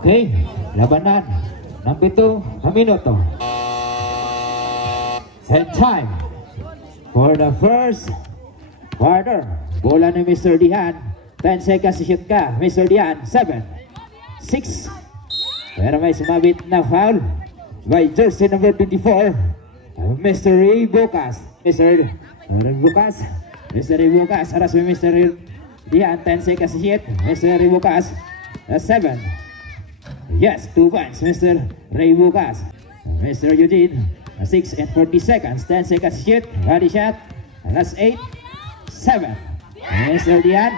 Okay, labanan. Number 2, minuto. And time for the first quarter. Bola ni Mr. Dian. 10 seconds to shoot ka, Mr. Dian. 7, 6. Pero may sumabit na foul by jersey number 24, Mr. Ray Bucas. Mr. Ray Bucas. Mr. Ray Bucas. Aras may Mr. Dian. 10 seconds to shoot, Mr. Ray Bucas. 7. Yes, 2 points, Mr. Ray Bucas. Mr. Eugene. 6 and 40 seconds. 10 seconds to shoot. Body shot. Last 8, 7. Mr. Dian.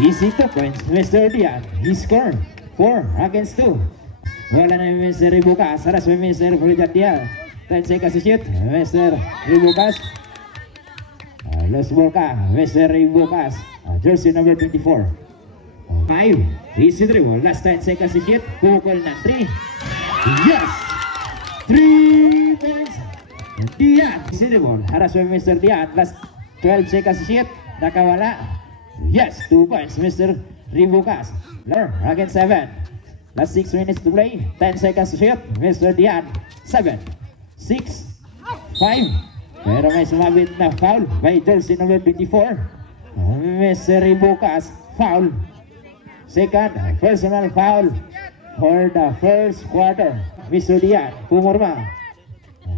Easy 2 points, Mr. Dian. He scored 4 against 2. Wala na Mr. Ray Bucas. Aras may Mr. Florian Dian. 10 seconds to shoot, Mr. Ray Bucas. Lost ball ka, Mr. Ray Bucas. Jersey number 24. 5. Easy dribble. Last 10 seconds to shoot. Pukul na 3. Yes! 3 points. Dian. Easy dribble. Haras by Mr. Dian. Last 12 seconds to shoot. Nakawala. Yes! 2 points. Mr. Ray Bucas. Again 7. Last 6 minutes to play. 10 seconds to shoot. Mr. Dian. 7, 6, 5. Pero may sumabit na foul by jersey number 24. Mr. Ray Bucas. Foul. Second personal foul for the first quarter. Mr. Dian. Pumorma.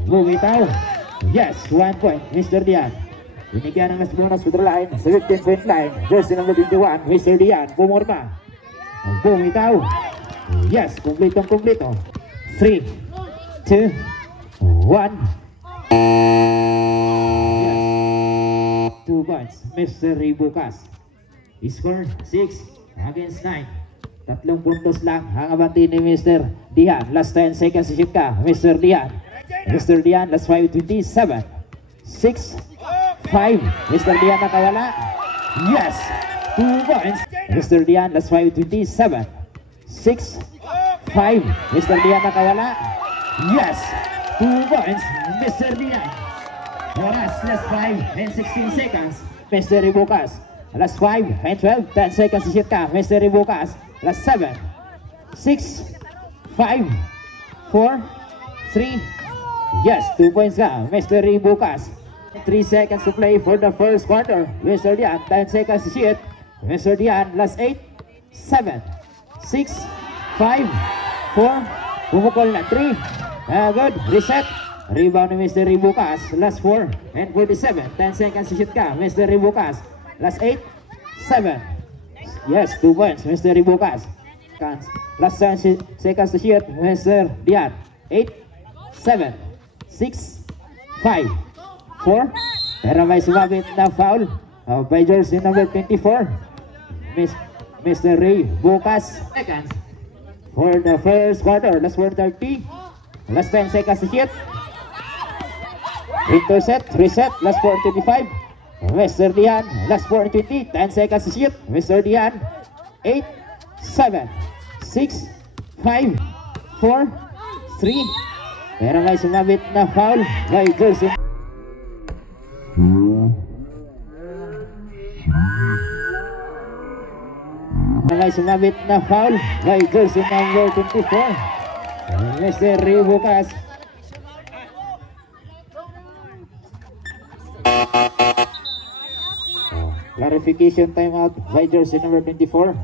Bumitaw. Yes, 1 point. Mr. Dian. Binigyan ng mas bonus to the line. Sa 15-point line. Jersey number 21. Mr. Dian. Pumorma. Bumitaw. Yes, kumpletong kumpleto. 3, 2, 1. 2 points, Mr. Ray Bucas. He scored 6 against 9. 3 puntos lang ang abante ni Mr. Dian. Last 10 seconds to shoot ka, Mr. Dian. Mr. Dian, last 5:27. 6, 5. Mr. Dian nakawala. Yes, 2 points. Mr. Dian, last 5:27. 6, 5. Mr. Dian nakawala. Yes, 2 points, Mr. Dian. Oras, last 5 and 16 seconds. Mr. Ray Bucas. Last 5 and 12. 10 seconds to shoot ka, Mr. Ray Bucas. Last 7, 6, 5, 4, 3. Yes, 2 points ka, Mr. Ray Bucas. 3 seconds to play for the first quarter. Mr. Dian, 10 seconds to shoot. Mr. Dian, last 8, 7, 6, 5, 4. Pumukol na 3. Good, reset. Rebound ni Mr. Ray Bucas. Last 4 and 47. 10 seconds to shoot ka, Mr. Ray Bucas. Last 8, 7. Yes, 2 points, Mr. Ray Bucas. Last 10 seconds to shoot, Mr. Dian. 8, 7, 6, 5, 4. Pero may sumabit na foul by jersey number 24, Mr. Ray Bucas. Seconds for the first quarter. Last 4:30. Last 10 seconds to shoot. Intercept, reset, last 4:25. Mr. Dian, last 4:20. 10 seconds to shoot. Mr. Dian. 8, 7, 6, 5, 4, 3. Pero may sumabit na foul by jersey. May sumabit na foul by jersey number 24. Mr. Ray Bucas. Clarification timeout by jersey number 24.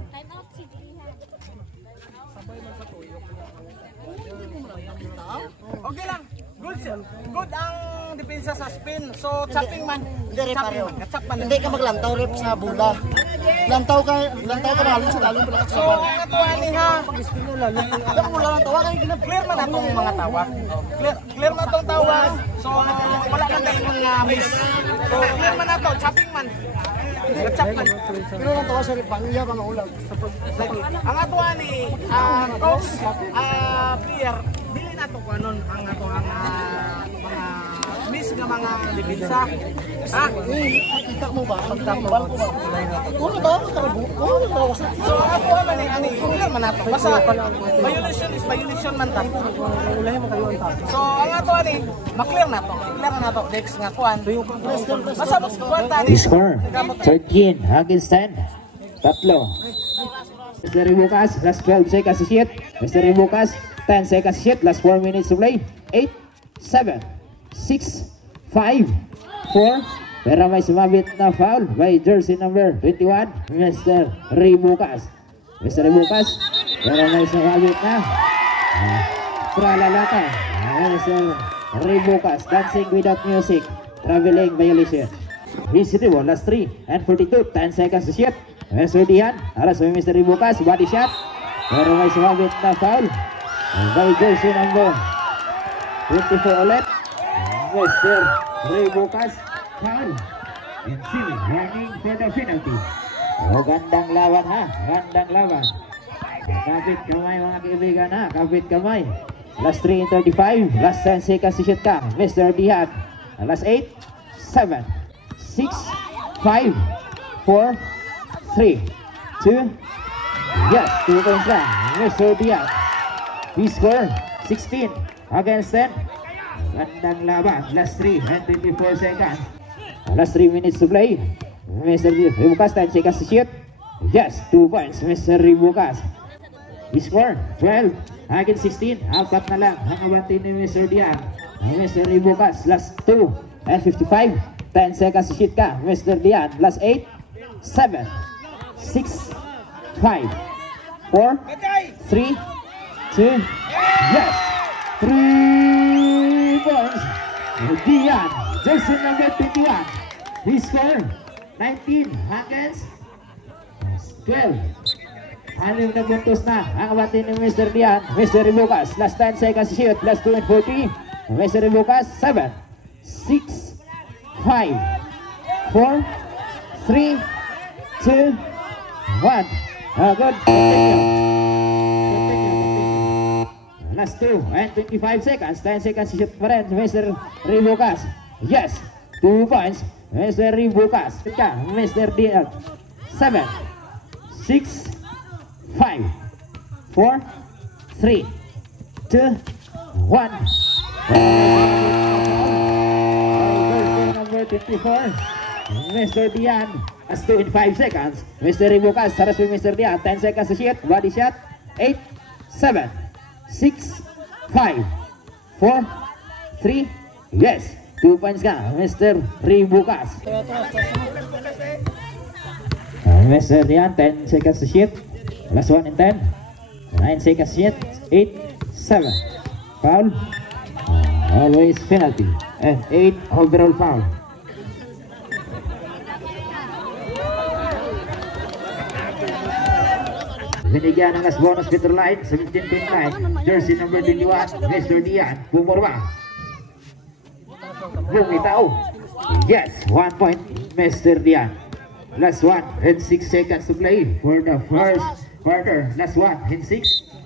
Okay lang. Good ang depensa sa spin. So chopping man. Hindi pareho. Hindi ka maglantaw rep sa bola. Lantaw ka mahalin sa lalong pala. So ang atuan ni ha. Pag-spin mo lalo. Ako mo lang tawa kay Clear man atong mga tawag. Clear na tong tawag. So wala na tayong mga miss. So clear man ato, chopping man. Chop man. Pero lang tawa sa rep pangya pa maulag. Ang atuan ni coach player dili na to kanon ang ato ang mga miss nga mga depensa. Ha? Kita mo ba? Pagtambal ko ba? Ano to? Ano to? So ako man ani clear man ato. Basta violation is violation man ta. Ulay mo kayo ang tao. So ang ato ani ma-clear na to. Clear na to next nga kuan. Basta kuan ta ni Score 13 against 10. Tatlo. Mr. Ribucas, last 12 seconds to shoot. Mr. Ribucas, 10 seconds to shoot. Last 4 minutes to play. 8, 7, 6, 5, 4. Pero may sumabit na foul by jersey number 21, Mr. Ribucas. Mr. Ribucas, pero may sumabit na. Tralalata. Mr. Ribucas, dancing without music. Traveling violation. He's the ball, last 3 and 42, 10 seconds to shoot. Mr. Dian, aras by Mr. Ribucas, body shot. Pero may sumabit na foul by jersey number 24 ulit. Mr. Ribucas, foul. And Simi running for the penalty. Oh, gandang laban ha, gandang laban. Kapit kamay mga kaibigan ha, kapit kamay. Last 3 and 35, last 10 seconds to shoot ka, Mr. Dian. Last 8, 7, 6, 5, 4, 3, 2. Yes, 2 points lang, Mr. Dian. He scored 16 against 10. Gandang laban, last 3 and 24 seconds. Last 3 minutes to play. Mr. Ribucas, 10 seconds to shoot. Yes, 2 points, Mr. Ribucas. He scored 12 against 16. Apat na lang ang abante ni Mr. Dian. Mr. Ribucas, last 2 and 55. 10 seconds to shoot ka, Mr. Dian. Last 8, 7, 6, 5, 4, 3, 2. Yes, 3 points. Dian, jersey number 21. He scored 19 against 12. Anim na puntos na ang abante ni Mr. Dian. Mr. Ribucas, last 10 seconds to shoot. Last 2 and 40. Mr. Ribucas, 7, 6, 5, 4, 3, 2, 1. Good. Last 2 and 25 seconds. 10 seconds to shoot pa rin, Mr. Ribucas. Yes, 2 points, Mr. Ribucas. Mr. Dian. 7, 6, 5, 4, 3, 2, 1. Number 24, Mr. Dian. As 2 in 5 seconds. Mr. Ribucas, saras with Mr. Dian. 10 seconds to shoot. Body shot. 8, 7, 6, 5, 4, 3. Yes, 2 points ka, Mr. Ribucas. Mr. Dian, 10 seconds to shoot. Last 1 and 10. 9 seconds to shoot. 8, 7. Foul. Always penalty. And 8 overall foul. Binigyan ng last bonus Peter Line, 17.9. Jersey number 21, Mr. Dian. Pumorma. Bumitaw. Yes, 1 point, Mr. Dian. Last 1 and 6 seconds to play for the first quarter. Last 1 and 6.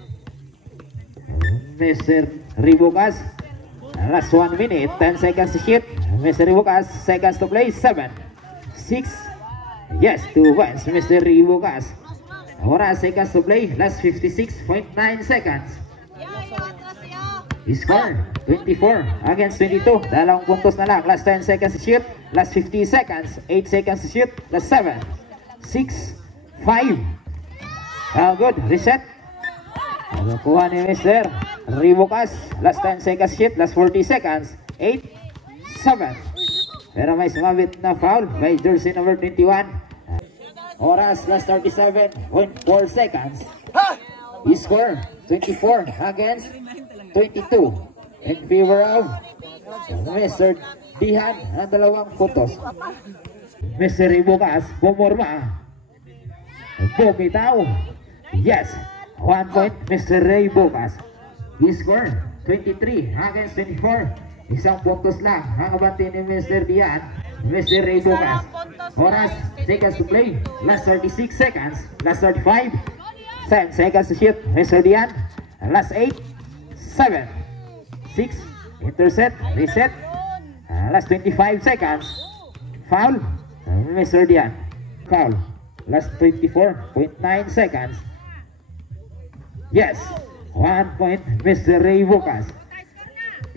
Mr. Ribucas. Last 1 minute, 10 seconds to shoot. Mr. Ribucas, seconds to play. 7, 6. Yes, 2 points, Mr. Ribucas. Oras seconds to play. Last 56.9 seconds. He scored 24 against 22. Dalawang puntos na lang. Last 10 seconds to shoot. Last 50 seconds. 8 seconds to shoot. Last 7, 6, 5. Good. Reset. Nakuha ni Mr. Ribucas. Last 10 seconds shoot. Last 40 seconds. 8, 7. Pero may sumabit na foul by jersey number 21. Oras, last 37.4 seconds. He scored 24 against 22 in favor of Mr. Dian ang dalawang puntos. Mr. Ribucas, pumorma. Bumitaw. Yes, 1 point, Mr. Ribucas. He scored 23 against 24. Isang puntos lang ang abante ni Mr. Dian. Mr. Ribucas. Oras, seconds to play. Last 36 seconds. Last 35. 10 seconds to shoot. Mr. Dian. Last 8, 7, 6. Intercept. Reset. Last 25 seconds. Foul. Mr. Dian. Foul. Last 24.9 seconds. Yes. 1 point, Mr. Ribucas.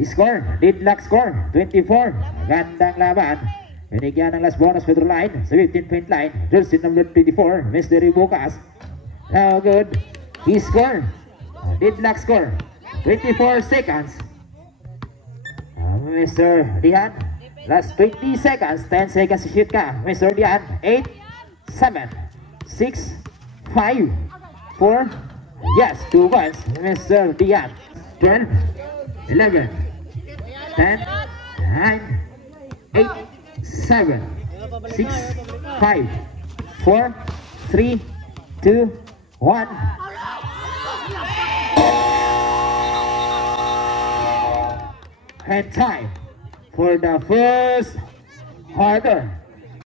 Score. Deadlock score. 24. Gandang laban. Binigyan ng last bonus Pedro Line sa 15-point line. Jersey number 24, Mr. Ribucas. Now good. He score. Did not score. 24 seconds. Mr. Dihan. Last 20 seconds. 10 seconds to shoot ka. Mr. Dihan. 8, 7, 6, 5, 4. Yes, 2 points. Mr. Dihan. 12, 11, 10, 9, 8, 7, 6, 5, 4, 3, 2, 1. And time for the first quarter.